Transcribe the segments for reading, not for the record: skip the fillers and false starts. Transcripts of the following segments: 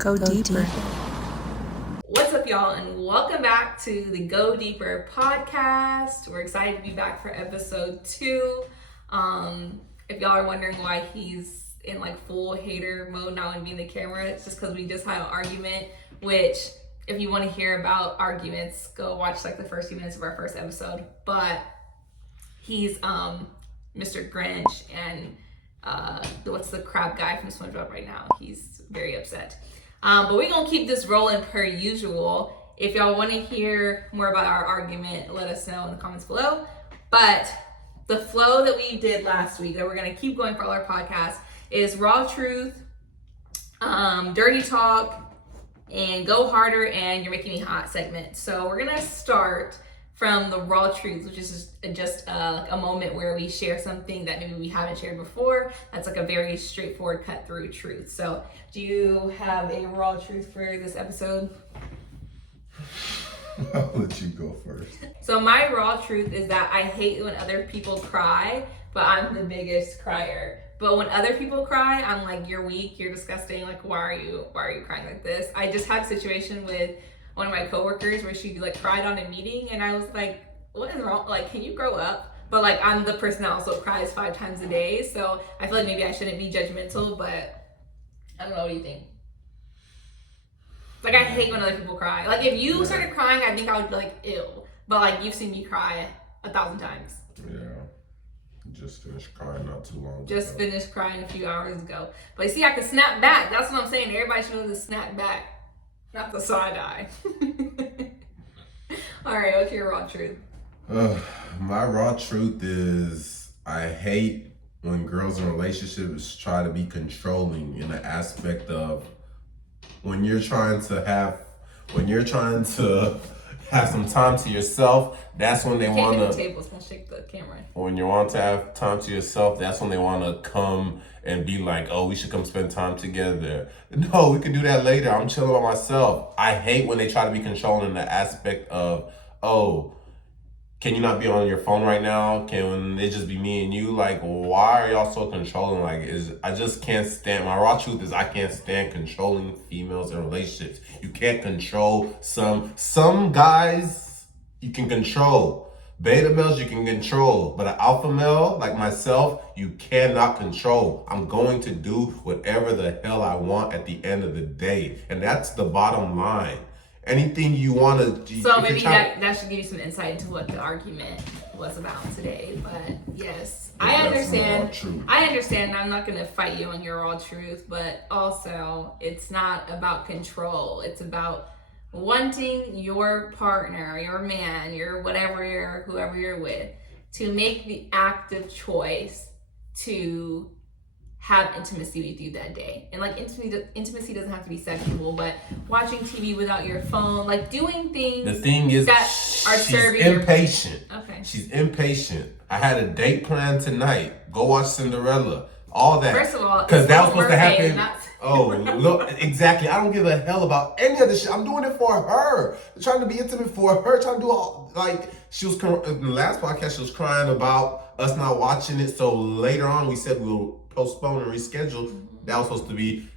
Go deeper. What's up, y'all, and welcome back to the Go Deeper podcast. We're excited to be back for episode 2. If y'all are wondering why he's in like full hater mode now and being the camera, it's just because we just had an argument, which if you want to hear about arguments, go watch like the first few minutes of our first episode. But he's Mr. Grinch and what's the crab guy from SpongeBob right now? He's very upset. But we're gonna keep this rolling per usual. If y'all want to hear more about our argument, let us know in the comments below. But the flow that we did last week that we're gonna keep going for all our podcasts is raw truth, dirty talk, and go harder and you're making me hot segment. So we're gonna start from the raw truth, which is just a moment where we share something that maybe we haven't shared before. That's like a very straightforward, cut through truth. So do you have a raw truth for this episode? I'll let you go first. So my raw truth is that I hate when other people cry, but I'm the biggest crier. But when other people cry, I'm like, you're weak, you're disgusting. Like, why are you crying like this? I just had a situation with one of my coworkers where she like cried on a meeting, and I was like, what is wrong? Like, can you grow up? But like, I'm the person that also cries 5 times a day, so I feel like maybe I shouldn't be judgmental, but I don't know. What do you think? Like, I hate when other people cry. Like, if you started crying, I think I would be like, ew. But like, you've seen me cry 1,000 times. Yeah. Just finished crying not too long ago. Just finished crying a few hours ago. But you see, I can snap back. That's what I'm saying. Everybody should know to snap back. Not the side eye. All right, what's your raw truth? My raw truth is I hate when girls in relationships try to be controlling in the aspect of when you're trying to have some time to yourself, that's when they want to. The table, it's gonna shake the camera. When you want to have time to yourself, that's when they want to come and be like, oh, we should come spend time together. No, we can do that later. I'm chilling by myself. I hate when they try to be controlling in the aspect of, oh, can you not be on your phone right now? Can it just be me and you? Like, why are y'all so controlling? Like, I just can't stand, my raw truth is I can't stand controlling females in relationships. You can't control some guys you can control. Beta males you can control, but an alpha male like myself, you cannot control. I'm going to do whatever the hell I want at the end of the day. And that's the bottom line. Anything you want to... So maybe that should give you some insight into what the argument was about today. But yes, I understand. I'm not going to fight you on your raw truth, but also it's not about control. It's about wanting your partner, your man, your whoever you're with, to make the active choice to have intimacy with you that day. And like, intimacy doesn't have to be sexual, but watching TV without your phone, like doing things. The thing is that are serving. She's impatient. Okay. She's impatient. I had a date planned tonight. Go watch Cinderella. All that. First of all, because that was supposed to happen. Oh, look, exactly. I don't give a hell about any of this shit. I'm doing it for her. I'm trying to be intimate for her. Trying to do all, like, she was, in the last podcast, she was crying about us not watching it. So later on, we said we'll postpone and reschedule. That was supposed to be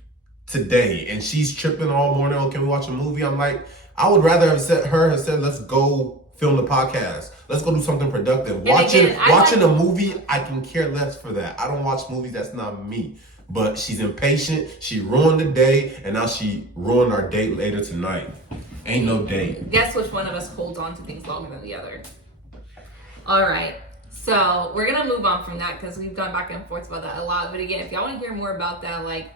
today. And she's tripping all morning. Oh, can we watch a movie? I'm like, I would rather have said, let's go film the podcast. Let's go do something productive. Watching a movie, I can care less for that. I don't watch movies, that's not me. But she's impatient. She ruined the day, and now she ruined our date later tonight. Ain't no date. Guess which one of us holds on to things longer than the other. All right. So we're going to move on from that because we've gone back and forth about that a lot. But again, if y'all want to hear more about that, like,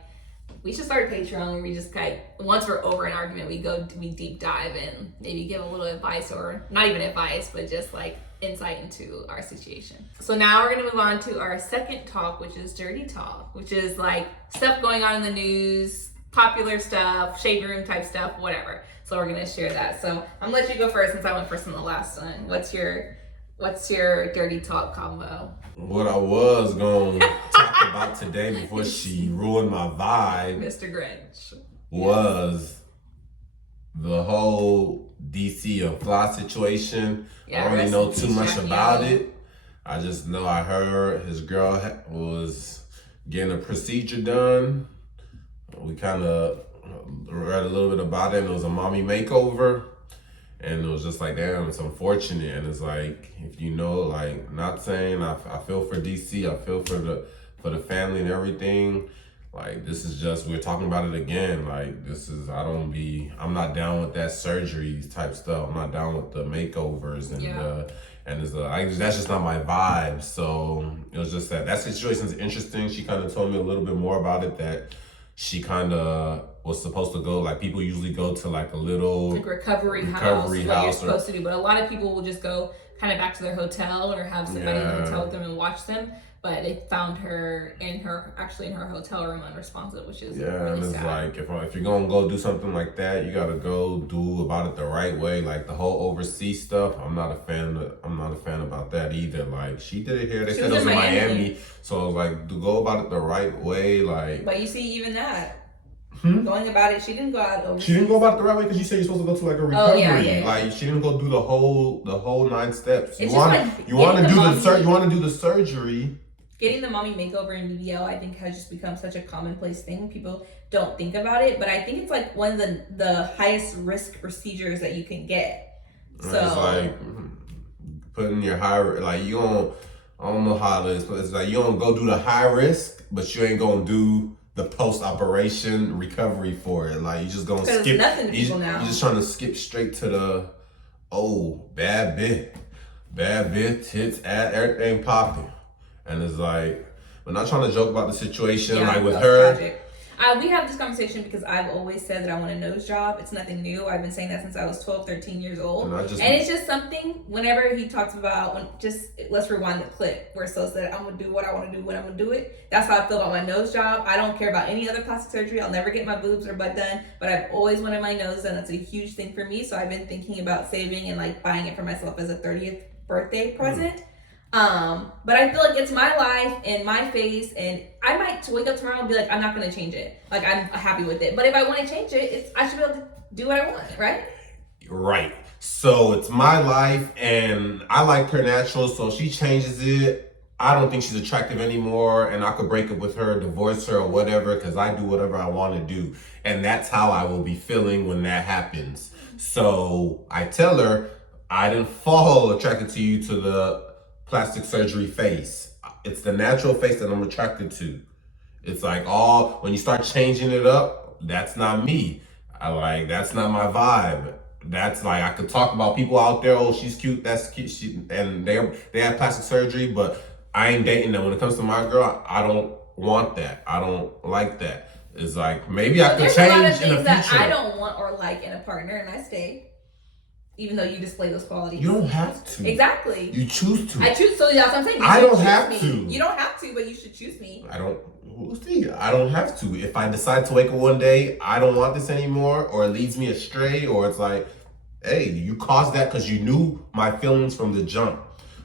we should start a Patreon where we just once we're over an argument, we deep dive and maybe give a little advice, or not even advice, but just like insight into our situation. So now we're going to move on to our second talk, which is dirty talk, which is like stuff going on in the news, popular stuff, shade room type stuff, whatever. So we're going to share that. So I'm going to let you go first since I went first in the last one. What's your dirty talk combo? What I was going to talk about today before she ruined my vibe, Mr. Grinch, was the whole DC and Fly situation. Yeah, I don't really know too much about it. I just know I heard his girl was getting a procedure done. We kind of heard a little bit about it, and it was a mommy makeover. And it was just like, damn, it's unfortunate. And it's like, if you know, like, not saying I feel for DC, I feel for the family and everything. Like, this is just, we're talking about it again. Like, this is, I'm not down with that surgeries type stuff. I'm not down with the makeovers and that's just not my vibe. So it was just that situation's interesting. She kind of told me a little bit more about it, that she kind of was supposed to go, like, people usually go to like a little like recovery house, what you're supposed to do. But a lot of people will just go kind of back to their hotel or have somebody in the hotel with them and watch them. But they found her in her hotel room unresponsive, which is really and it's sad. like, if you're gonna go do something like that, you gotta go do about it the right way. Like the whole overseas stuff, I'm not a fan about that either. Like, she did it here, they said it was in Miami, so I was like, to go about it the right way. Like, but you see, even that. Going about it, she didn't go out overseas. She didn't go about it the right way, because you said you're supposed to go to like a recovery. Yeah. Like, she didn't go do the whole 9 steps. You want to do the surgery. Getting the mommy makeover in BBL, I think, has just become such a commonplace thing. People don't think about it, but I think it's like one of the highest risk procedures that you can get. So it's like putting your high, like, you don't, I don't know how it is, but it's like you don't go do the high risk, but you ain't gonna do the post-operation recovery for it. Like, you just gonna skip. Nothing to people now. You're just trying to skip straight to the bad bit, tits, ass, everything popping. And it's like, we're not trying to joke about the situation, like with her. Tragic. We have this conversation because I've always said that I want a nose job. It's nothing new. I've been saying that since I was 12, 13 years old. And it's just something, whenever he talks about, let's rewind the clip where Sil said, I'm going to do what I want to do when I'm going to do it. That's how I feel about my nose job. I don't care about any other plastic surgery. I'll never get my boobs or butt done, but I've always wanted my nose done. That's a huge thing for me. So I've been thinking about saving and like buying it for myself as a 30th birthday present. But I feel like it's my life and my face, and I might wake up tomorrow and be like, I'm not going to change it. Like, I'm happy with it. But if I want to change it, I should be able to do what I want, right? Right. So it's my life, and I liked her natural, so she changes it. I don't think she's attractive anymore, and I could break up with her, divorce her, or whatever, because I do whatever I want to do. And that's how I will be feeling when that happens. So I tell her, I didn't fall attracted to you to the plastic surgery face. It's the natural face that I'm attracted to. It's like, when you start changing it up, that's not me. That's not my vibe. That's like, I could talk about people out there, she's cute, that's cute, and they have plastic surgery, but I ain't dating them. When it comes to my girl, I don't want that. I don't like that. It's like, maybe I could change in the future. There's a lot of things that I don't want or like in a partner, and I stay. Even though you display those qualities. You don't have to. Exactly. You choose to. I choose, so that's what I'm saying. I don't have to. You don't have to, but you should choose me. I don't have to. If I decide to wake up one day, I don't want this anymore, or it leads me astray, or it's like, hey, you caused that because you knew my feelings from the jump.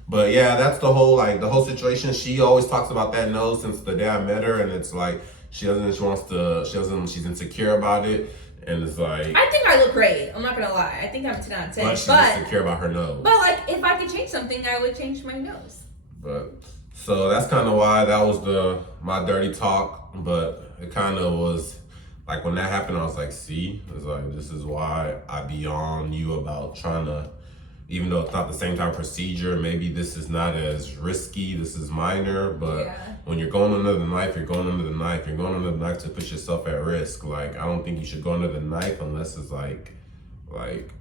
But yeah, that's the whole situation. She always talks about that nose since the day I met her, and it's like, she's insecure about it. And it's like, I think I look great. I'm not gonna lie. I think I'm 10 out of 10. But she's insecure about her nose. But like, if I could change something, I would change my nose. But so that's kind of why that was my dirty talk. But it kind of was like, when that happened, I was like, see, it's like, this is why I be on you about trying to, even though it's not the same time procedure, maybe this is not as risky, this is minor, but when you're going under the knife, you're going under the knife. You're going under the knife to put yourself at risk. Like, I don't think you should go under the knife unless it's like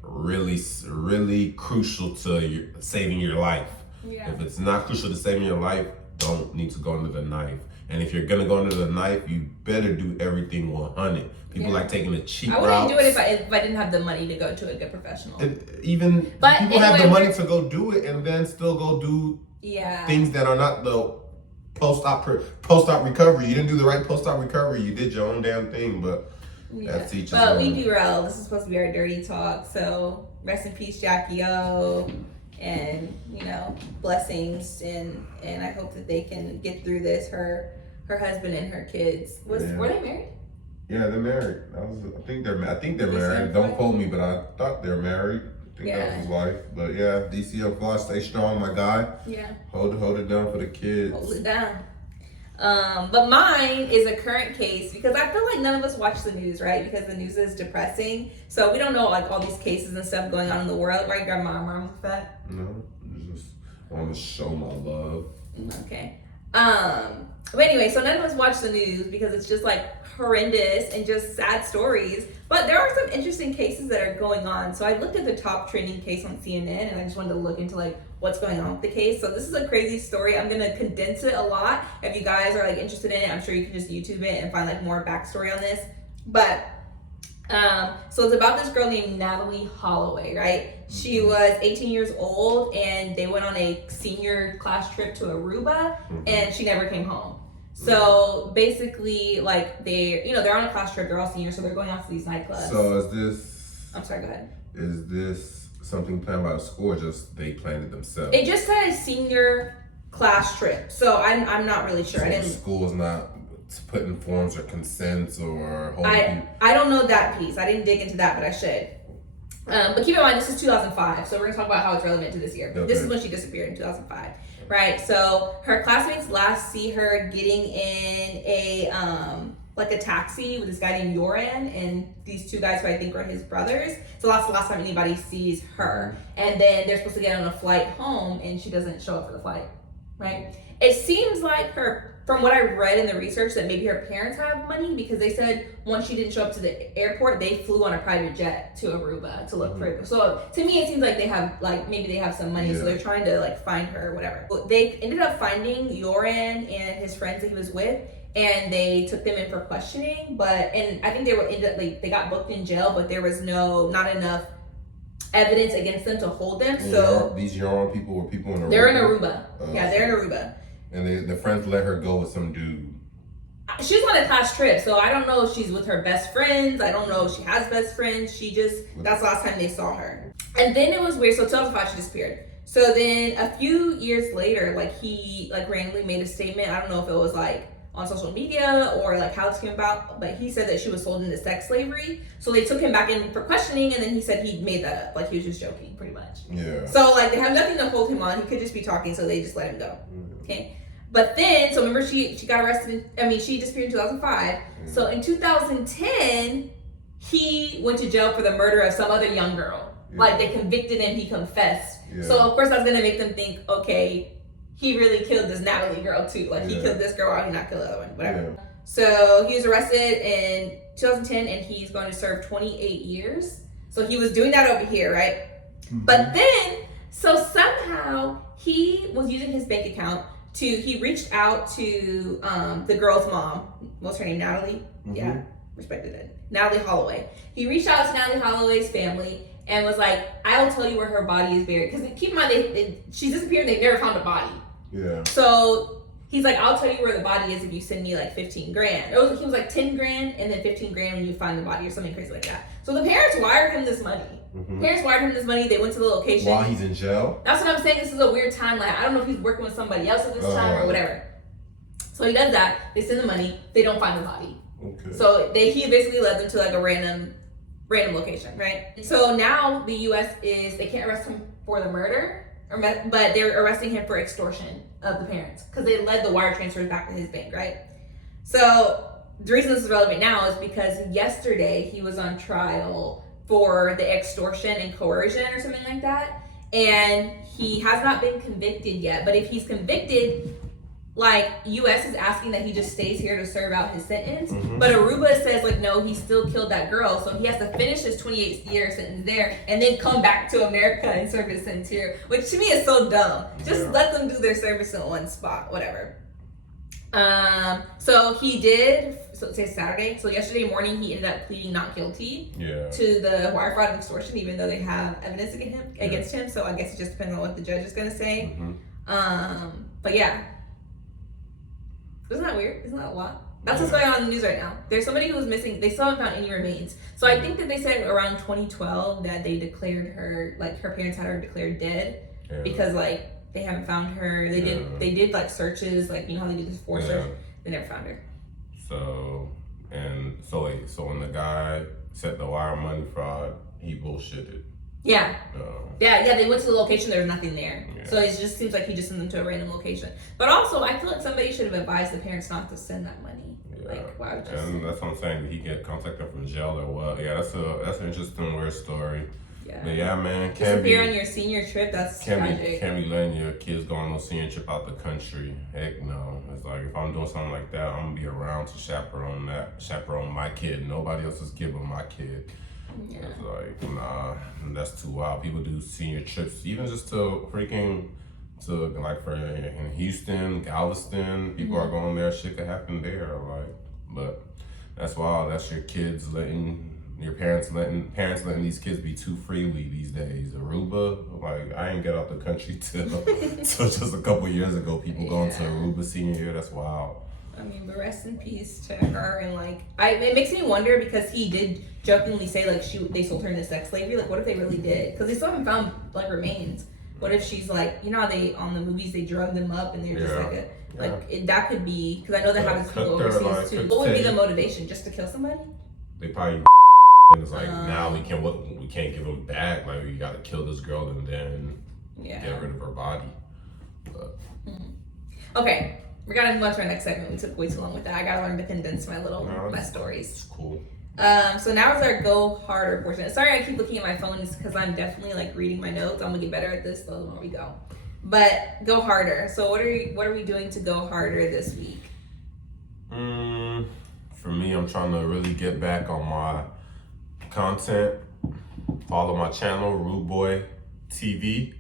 really, really crucial to saving your life. Yeah. If it's not crucial to saving your life, don't need to go under the knife. And if you're gonna go under the knife, you better do everything 100. People like taking the cheap route. I wouldn't do it if I didn't have the money to go to a good professional. People have the money to go do it and then still go do things that are not the post-op recovery. You didn't do the right post-op recovery. You did your own damn thing, but that's each. But we derailed. This is supposed to be our dirty talk. So rest in peace, Jackie O. And blessings, and I hope that they can get through this. Her husband and her kids were they married? Yeah, they're married. I think they're married. Don't quote me, but I thought they're married. I think that was his wife. But yeah, DC Unsolved, stay strong, my guy. Yeah. Hold it down for the kids. Hold it down. But mine is a current case because I feel like none of us watch the news, right? Because the news is depressing. So we don't know like all these cases and stuff going on in the world, right? Grandma, mom, with that? No, just want to show my love. Okay. But anyway, so none of us watch the news because it's just like horrendous and just sad stories. But there are some interesting cases that are going on. So I looked at the top trending case on CNN and I just wanted to look into like what's going on with the case. So this is a crazy story. I'm gonna condense it a lot. If you guys are like interested in it, I'm sure you can just YouTube it and find like more backstory on this. But so it's about this girl named Natalie Holloway, right? She was 18 years old and they went on a senior class trip to Aruba and she never came home. So basically, like they're on a class trip, they're all seniors, so they're going out to these nightclubs. So is this? I'm sorry, go ahead. Is this something planned by the school or just they planned it themselves? It just said a senior class trip, so I'm not really sure. So I didn't. The school is not putting forms or consents or holding. I don't know that piece. I didn't dig into that, but I should. But keep in mind, this is 2005, so we're gonna talk about how it's relevant to this year. Okay. This is when she disappeared in 2005, right? So her classmates last see her getting in a like a taxi with this guy named Yoran and these two guys who I think were his brothers. So that's the last time anybody sees her. And then they're supposed to get on a flight home, and she doesn't show up for the flight, right? It seems like from what I read in the research, that maybe her parents have money because they said once she didn't show up to the airport, they flew on a private jet to Aruba to look for her. So to me, it seems like they have maybe they have some money, so they're trying to like find her or whatever. They ended up finding Yoran and his friends that he was with, and they took them in for questioning. And I think they got booked in jail, but there was not enough evidence against them to hold them. And so these Yoran people were people in Aruba. They're in Aruba. They're in Aruba. And the friends let her go with some dude. She's on a class trip, so I don't know if she's with her best friends. I don't know if she has best friends. That's the last time they saw her. And then it was weird. So 2005, she disappeared. So then a few years later, he randomly made a statement. I don't know if it was on social media or how this came about, but he said that she was sold into sex slavery. So they took him back in for questioning, and then he said he made that up. He was just joking, pretty much. Yeah. So they have nothing to hold him on. He could just be talking, so they just let him go. Okay. But then, so remember she got arrested, she disappeared in 2005. So in 2010, he went to jail for the murder of some other young girl. They convicted him, he confessed. So of course that's gonna make them think, okay, he really killed this Natalie girl too. He killed this girl, or he not killed the other one, whatever. So he was arrested in 2010 and he's going to serve 28 years. So he was doing that over here, right? But then, so somehow he was using his bank account he reached out to the girl's mom. What's her name? Natalie? Yeah, respected it. Natalie Holloway. He reached out to Natalie Holloway's family and was like, I'll tell you where her body is buried. Because keep in mind, she's disappeared and they've never found a body. Yeah. So he's like, I'll tell you where the body is if you send me 15 grand. He was like 10 grand and then 15 grand when you find the body or something crazy like that. So the parents wired him this money. Parents wired him this money. They went to the location. While he's in jail? That's what I'm saying. This is a weird time. I don't know if he's working with somebody else at this time or whatever. So he does that. They send the money. They don't find the body. Okay. So he basically led them to a random location, right? So now the U.S. they can't arrest him for the murder, but they're arresting him for extortion of the parents because they led the wire transfers back to his bank, right? So the reason this is relevant now is because yesterday he was on trial for the extortion and coercion or something like that, and he has not been convicted yet. But if he's convicted, U.S. is asking that he just stays here to serve out his sentence. But Aruba says no, he still killed that girl, so he has to finish his 28-year sentence there and then come back to America and serve his sentence here, which to me is so dumb. Just let them do their service in one spot, whatever. So he did. So it's Saturday. So yesterday morning he ended up pleading not guilty to the wire fraud and extortion, even though they have evidence against him. So I guess it just depends on what the judge is gonna say. But yeah. Isn't that weird? Isn't that a lot? That's what's going on in the news right now. There's somebody who was missing. They still haven't found any remains. So I think that they said around 2012 that they declared her, her parents had her declared dead because they haven't found her. They did searches, you know how they do this for search. They never found her. So when the guy said the wire money fraud, he bullshitted. Yeah. Yeah, they went to the location, there was nothing there. Yeah. So it just seems like he just sent them to a random location. But also, I feel like somebody should have advised the parents not to send that money. Yeah. Like, why would you And that's what I'm saying. Did he get contacted from jail or what? Yeah, that's an interesting, weird story. Yeah. But yeah, man, disappear on your senior trip. That's tragic. Can't be letting your kids go on no senior trip out the country. Heck no. It's like if I'm doing something like that, I'm gonna be around to chaperone my kid. Nobody else's kid but my kid. Yeah. It's like, nah, that's too wild. People do senior trips, even just to like for in Houston, Galveston. People are going there. Shit could happen there. Like, but that's wild. That's your kids parents letting these kids be too freely these days. Aruba, like I ain't get out the country till just a couple years ago. People going to Aruba senior year. That's wild. I mean, but rest in peace to her. And like, it makes me wonder because he did jokingly say like they sold her into sex slavery. Like, what if they really did? Because they still haven't found like remains. What if she's like, you know how they on the movies they drug them up and they're just like that could be, because I know that happens to people overseas too. What would be the motivation? Just to kill somebody? They probably and it's like now we can't give them back. Like we got to kill this girl and then get rid of her body. But. Okay. We gotta move on to our next segment. We took way too long with that. I gotta learn to condense my stories. It's cool. So now is our go harder portion. Sorry, I keep looking at my phone. It's because I'm definitely like reading my notes. I'm gonna get better at this the more we go. But go harder. So what are we doing to go harder this week? For me, I'm trying to really get back on my content. Follow my channel, Rude Boy TV.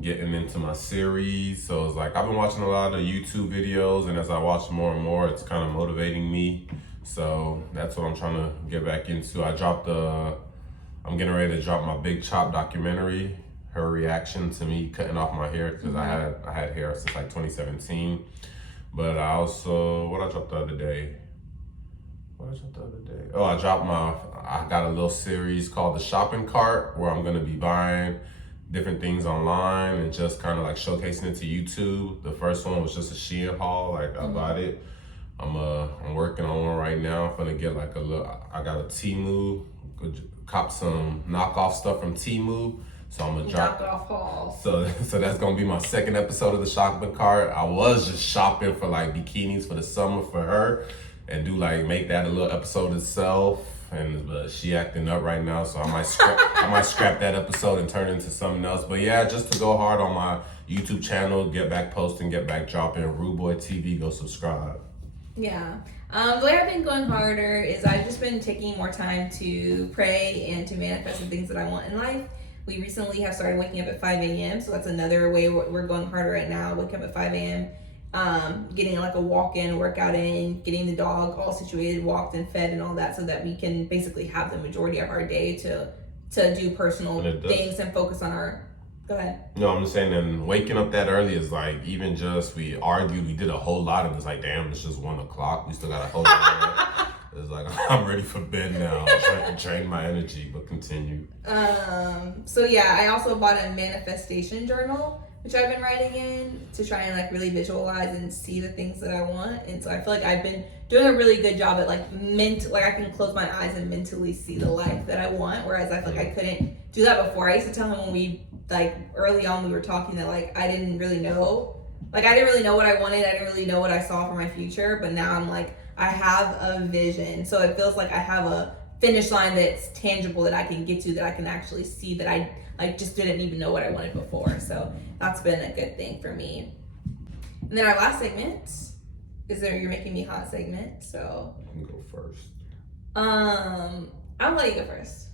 Getting into my series, so it's like I've been watching a lot of YouTube videos, and as I watch more and more, it's kind of motivating me. So that's what I'm trying to get back into. I'm getting ready to drop my Big Chop documentary, her reaction to me cutting off my hair, because I had hair since like 2017. But I also, what I dropped the other day? Oh, I got a little series called The Shopping Cart, where I'm gonna be buying different things online and just kind of like showcasing it to YouTube. The first one was just a Shein haul, like I bought it. I'm working on one right now. I'm gonna get like I got a Temu, cop some knockoff stuff from Temu. So I'm gonna drop knockoff haul. So that's gonna be my second episode of The Shopping Cart. I was just shopping for like bikinis for the summer for her and make that a little episode itself. But she acting up right now, so I might scrap that episode and turn it into something else. But yeah, just to go hard on my YouTube channel, get back posting, get back dropping. Rude Boy TV, go subscribe. Yeah. The way I've been going harder is I've just been taking more time to pray and to manifest the things that I want in life. We recently have started waking up at 5 a.m. So that's another way we're going harder right now. Waking up at 5 a.m. Getting like a walk-in, workout in, getting the dog all situated, walked and fed and all that, so that we can basically have the majority of our day to do personal things and focus on our. Go ahead. No, I'm just saying, and waking up that early is like, even just, we argued, we did a whole lot, and it's like, damn, it's just 1 o'clock. We still got a whole lot. It's like, I'm ready for bed now. Drain my energy, but continue. So yeah, I also bought a manifestation journal, which I've been writing in to try and like really visualize and see the things that I want. And so I feel like I've been doing a really good job at like I can close my eyes and mentally see the life that I want. Whereas I feel like I couldn't do that before. I used to tell him when we early on we were talking that like I didn't really know what I wanted. I didn't really know what I saw for my future. But now I'm like, I have a vision. So it feels like I have a finish line that's tangible that I can get to, that I can actually see, that I just didn't even know what I wanted before. So that's been a good thing for me. And then our last segment is You're Making Me Hot segment. So I can go first. I'll let you go first.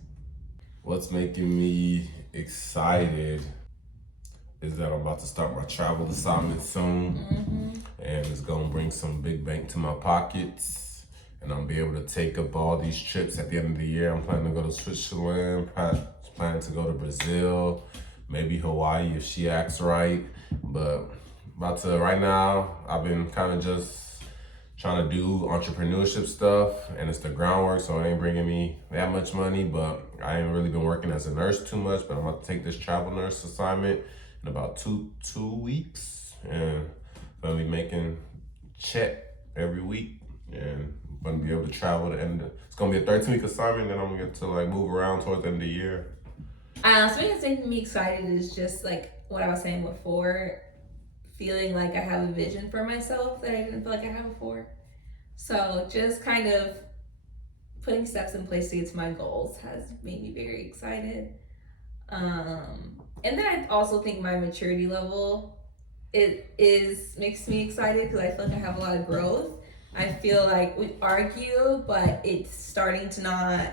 What's making me excited is that I'm about to start my travel assignment soon. And it's gonna bring some big bank to my pockets, and I'll be able to take up all these trips at the end of the year. I'm planning to go to Switzerland, planning to go to Brazil, maybe Hawaii if she acts right. But right now, I've been kind of just trying to do entrepreneurship stuff, and it's the groundwork, so it ain't bringing me that much money, but I ain't really been working as a nurse too much. But I'm about to take this travel nurse assignment in about two weeks, and I'm gonna be making check every week. And I'm gonna be able to travel to end. It's gonna be a 13-week assignment, then I'm gonna get to like move around towards the end of the year. Something that's making me excited is just like what I was saying before, feeling like I have a vision for myself that I didn't feel like I had before. So just kind of putting steps in place to get to my goals has made me very excited. And then I also think my maturity level makes me excited because I feel like I have a lot of growth. I feel like we argue, but I'm starting to not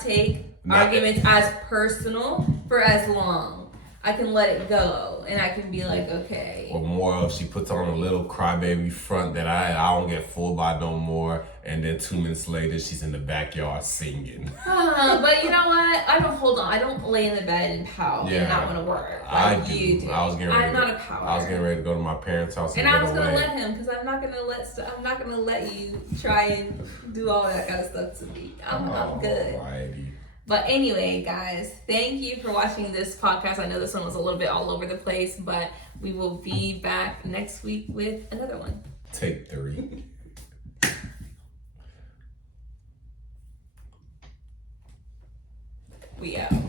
take arguments as personal for as long. I can let it go and I can be like, okay. Or more of she puts on a little crybaby front that I don't get fooled by no more, and then 2 minutes later she's in the backyard singing. But you know what? I don't lay in the bed and pout and not want to work. I do. You do. I'm not a pouter. I was getting ready to go to my parents' house and I was gonna let him because I'm not gonna let you try and do all that kind of stuff to me. I'm good. Alrighty. But anyway, guys, thank you for watching this podcast. I know this one was a little bit all over the place, but we will be back next week with another one. Take 3. We out.